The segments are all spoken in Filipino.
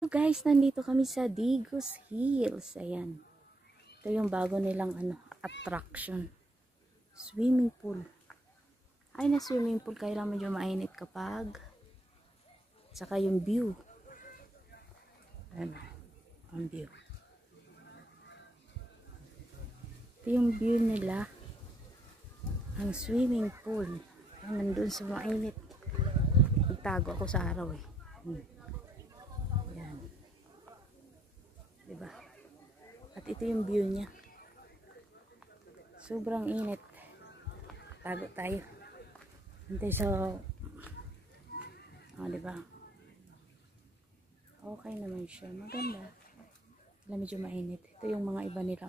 Guys, nandito kami sa Digos Hills. Ayan. Ito yung bago nilang attraction. Swimming pool. Ay na swimming pool, kaya medyo mainit kapag saka yung view. Ayan. Ang view. Ito yung view nila. Ang swimming pool. Ayan, nandun sa mainit. Magtago ako sa araw eh. Ayan. Diba? At ito yung view niya. Sobrang init. Tago tayo. Antay sa diba? Okay naman siya. Maganda. Alam, medyo mainit. Ito yung mga iba nila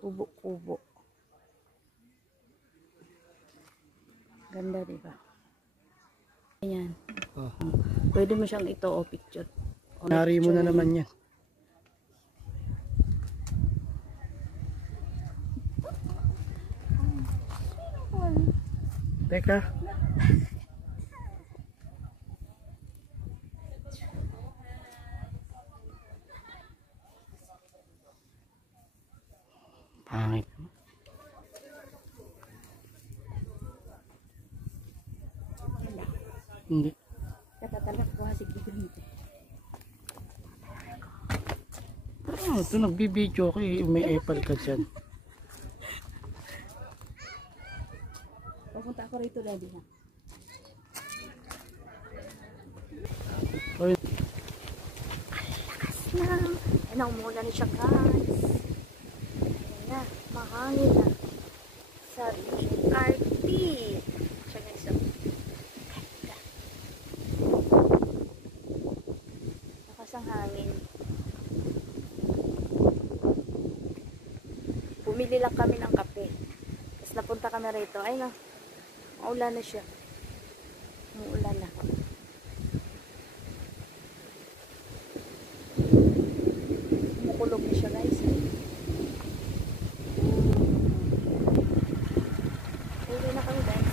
kubo-kubo. Ganda, diba? Ayan. Pwede mo siyang ito o picture. Nari mo na naman yan. Teka. Pangit. Hindi. Katatalak ko hasig bibili. Ito nagbibideo ko eh. May apple ka dyan. Pupunta ako rito daddy ha. Ay. Lakas na. Ayan na, umulan na siya guys. Ayan na, mahangin na. Sa RT. Siya guys. Lakas ang hangin. Bumili lang kami ng kape. Tapos napunta kami rito. Ay na, maulan na siya. Maulan na. Kumukulog na siya guys. Uwi na kami guys.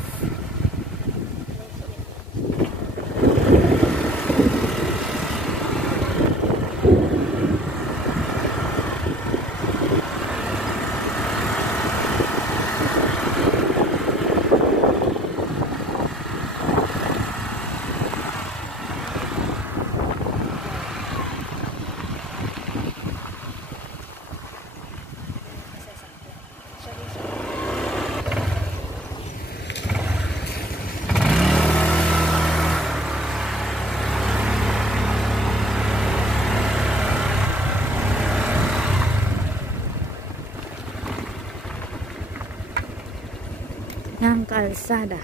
Ng kalsada.